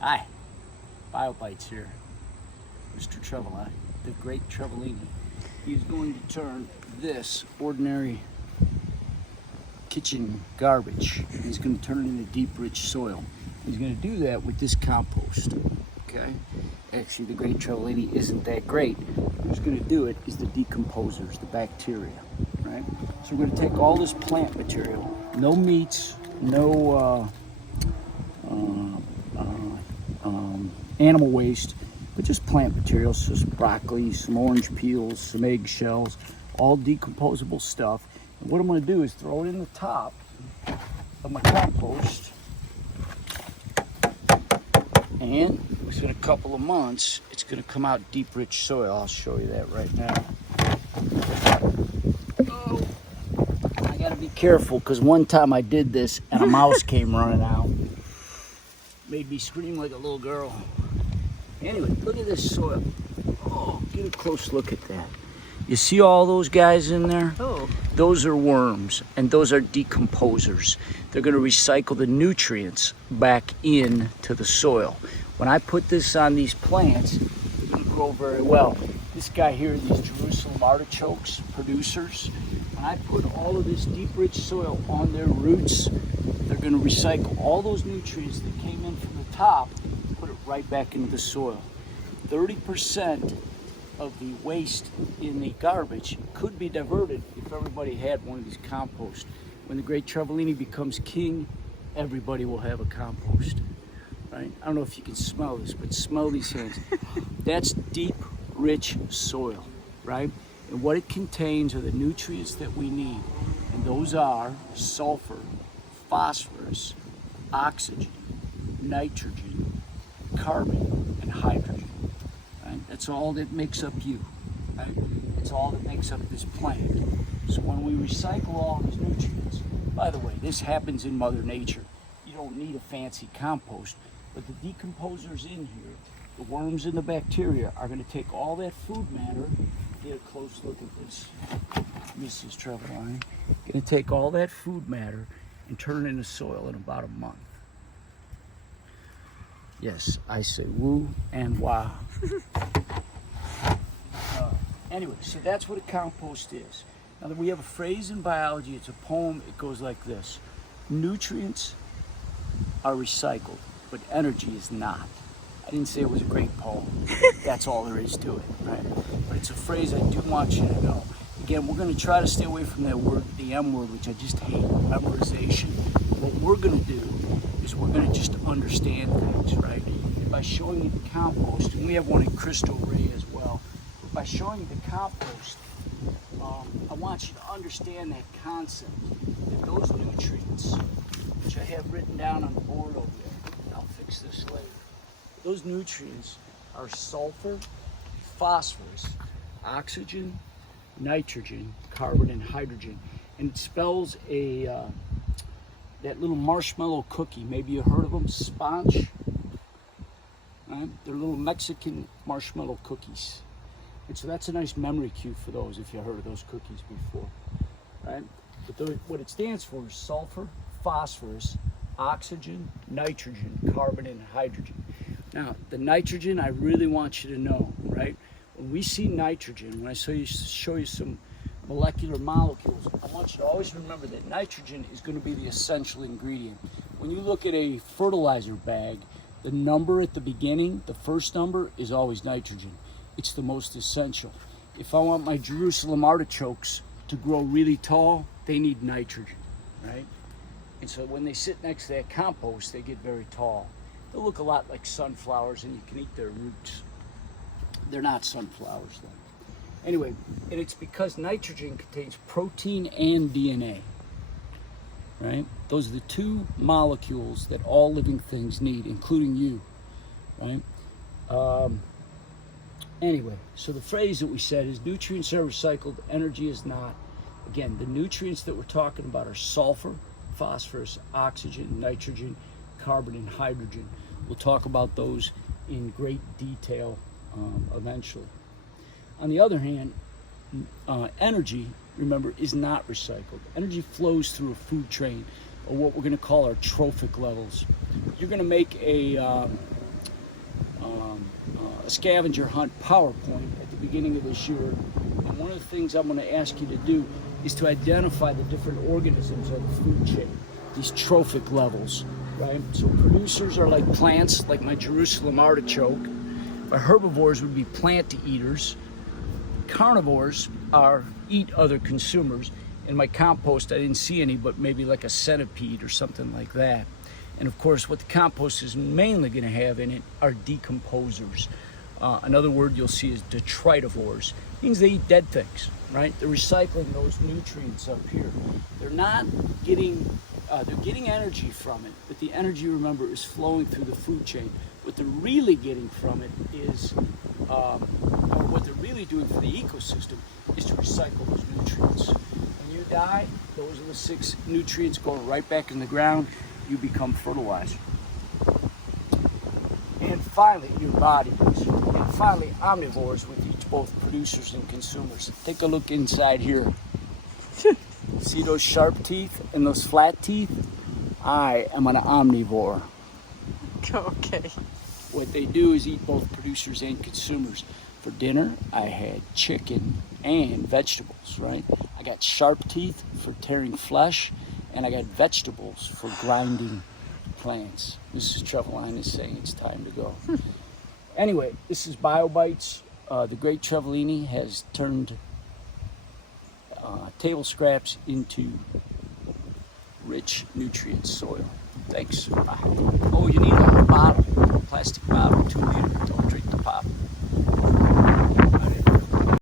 Hi, BioBites here. Mr. Trevelani, the great Trevelini. He's going to turn this ordinary kitchen garbage, he's going to turn it into deep, rich soil. He's going to do that with this compost, okay? Actually, the great Trevelini isn't that great. Who's going to do it is the decomposers, the bacteria, right? So we're going to take all this plant material, no meats, no animal waste, but just plant materials, so some broccoli, some orange peels, some egg shells, all decomposable stuff. And what I'm going to do is throw it in the top of my compost, and within a couple of months, it's going to come out deep, rich soil. I'll show you that right now. Oh, I got to be careful because one time I did this and a mouse came running out. Made me scream like a little girl. Anyway, look at this soil. Oh, get a close look at that. You see all those guys in there? Oh. Those are worms, and those are decomposers. They're going to recycle the nutrients back into the soil. When I put this on these plants, they're going to grow very well. This guy here, these Jerusalem artichokes, producers, when I put all of this deep, rich soil on their roots, they're going to recycle all those nutrients that came in from the top, put it right back into the soil. 30% of the waste in the garbage could be diverted if everybody had one of these compost. When the great Trevelini becomes king, everybody will have a compost, right? I don't know if you can smell this, but smell these hands. That's deep, rich soil, right? And what it contains are the nutrients that we need, and those are sulfur, phosphorus, oxygen, nitrogen, carbon, and hydrogen. Right? That's all that makes up you. Right? It's all that makes up this plant. So when we recycle all these nutrients, by the way, this happens in Mother Nature. You don't need a fancy compost, but the decomposers in here, the worms and the bacteria, are going to take all that food matter. Get a close look at this, Mrs. Trevelani. Going to take all that food matter and turn it into soil in about a month. Yes, I say woo and wah. Anyway, so that's what a compost is. Now, we have a phrase in biology, it's a poem, it goes like this. Nutrients are recycled, but energy is not. I didn't say it was a great poem. That's all there is to it, right? But it's a phrase I do want you to know. Again, we're going to try to stay away from that word, the M word, which I just hate, memorization. What we're going to do is we're going to just understand things, right? And by showing you the compost, and we have one in Crystal Ray as well, but by showing you the compost, I want you to understand that concept, that those nutrients, which I have written down on the board over there, and I'll fix this later, those nutrients are sulfur, phosphorus, oxygen, nitrogen, carbon, and hydrogen. And it spells that little marshmallow cookie. Maybe you heard of them, Sponge. Right? They're little Mexican marshmallow cookies. And so that's a nice memory cue for those if you heard of those cookies before. Right? But what it stands for is sulfur, phosphorus, oxygen, nitrogen, carbon, and hydrogen. Now, the nitrogen, I really want you to know, right? When we see nitrogen, when I show you some molecular molecules, I want you to always remember that nitrogen is going to be the essential ingredient. When you look at a fertilizer bag, the number at the beginning, the first number, is always nitrogen. It's the most essential. If I want my Jerusalem artichokes to grow really tall, they need nitrogen, right? And so when they sit next to that compost, they get very tall. They'll look a lot like sunflowers, and you can eat their roots. They're not sunflowers, though. Anyway, and it's because nitrogen contains protein and DNA, right? Those are the two molecules that all living things need, including you, right? Anyway, so the phrase that we said is nutrients are recycled, energy is not. Again, the nutrients that we're talking about are sulfur, phosphorus, oxygen, nitrogen, carbon, and hydrogen. We'll talk about those in great detail eventually. On the other hand, energy, remember, is not recycled. Energy flows through a food chain, or what we're going to call our trophic levels. You're going to make a a scavenger hunt PowerPoint at the beginning of this year. And one of the things I'm going to ask you to do is to identify the different organisms of the food chain, these trophic levels, right? So producers are like plants, like my Jerusalem artichoke. My herbivores would be plant eaters. Carnivores eat other consumers. In my compost, I didn't see any, but maybe like a centipede or something like that. And of course, what the compost is mainly going to have in it are decomposers. Another word you'll see is detritivores. It means they eat dead things, right? They're recycling those nutrients up here. They're not getting, they're getting energy from it, but the energy, remember, is flowing through the food chain. What they're really getting from it is, or what they're really doing for the ecosystem is to recycle those nutrients. When you die, those are the 6 nutrients going right back in the ground. You become fertilizer. And finally, your body does. And finally, omnivores with each both producers and consumers. Take a look inside here. See those sharp teeth and those flat teeth? I am an omnivore. Okay. What they do is eat both producers and consumers. For dinner, I had chicken and vegetables, right? I got sharp teeth for tearing flesh, and I got vegetables for grinding plants. Mrs. Trevelyan is saying it's time to go. Anyway, this is BioBites. The great Trevelini has turned table scraps into rich nutrient soil. Thanks. Bye. Oh, you need a bottle, plastic bottle, 2 liter. Don't drink